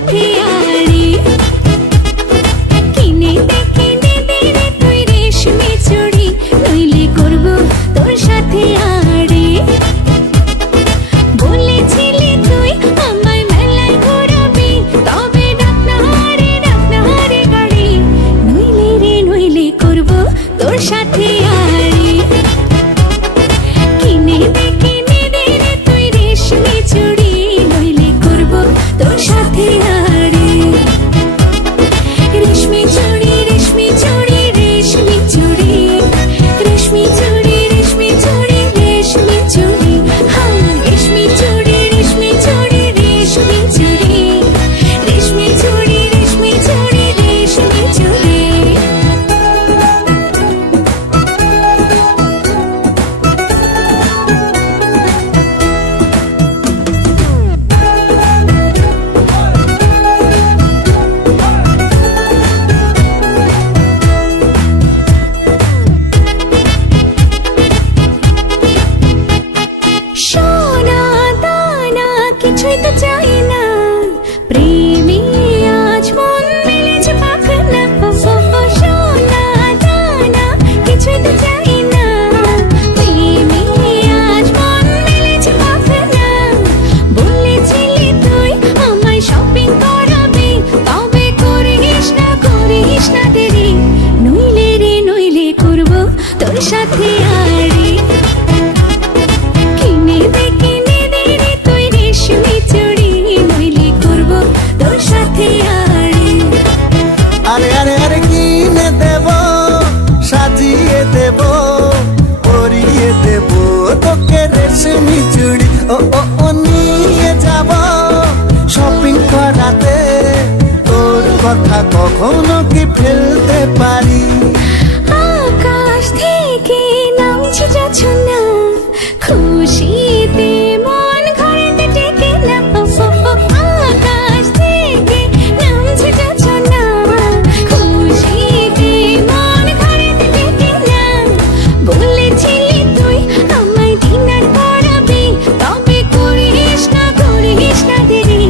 সাথে আড়ি কিনে দে রে তুই রেশমি চুড়ি নইলে করব তোর সাথে আড়ি বলেছিলি তুই আমায় মেলায় ঘোরাবি তবে ডাক না রে গাড়ি নইলে করব তোর সাথে আড়ি কিনে দে রে তুই রেশমি চুড়ি নইলে করব তোর সাথে আড়ি রেশমি চুড়ি রেশমি চুড়ি রেশমি চুড়ি রেশমি চুড়ি রেশমি চুড়ি রেশমি চুড়ি হ্যাঁ রেশমি চুড়ি রেশমি চুড়ি রেশমি চুড়ি রেশমি চুড়ি রেশমি চুড়ি রেশমি চুড়ি সোনা দানা কিছুই তো চাই না প্রেমে আজ মন মেলেছে পাখনা সোনা দানা কিছুই তো চাই না প্রেমে আজ মন মেলেছে পাখনা বলেছিলি তুই আমায় শপিং করাবি তবে করিস না দেরি নইলে করব তোর সাথে আড়ি কিনে দে রে তুই রেশমি চুড়ি নইলে করব তোর সাথে আড়ি আরে আরে আরে কিনে দেব সাজিয়ে দেব পরিয়ে দেব তোকে রেশমি চুড়ি ও নিয়ে যাব শপিং করাতে তোর কথা কখনো কি ফেলতে পারি আকাশ থেকে নামছে জোছনা খুশিতে মন ঘরেতে টেকে না আকাশ থেকে নামছে জোছনা খুশিতে মন ঘরেতে টেকে না বলেছিলি তুই আমায় ডিনার করাবি তবে করিস না দেরি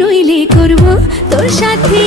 নইলে করব তোর সাথে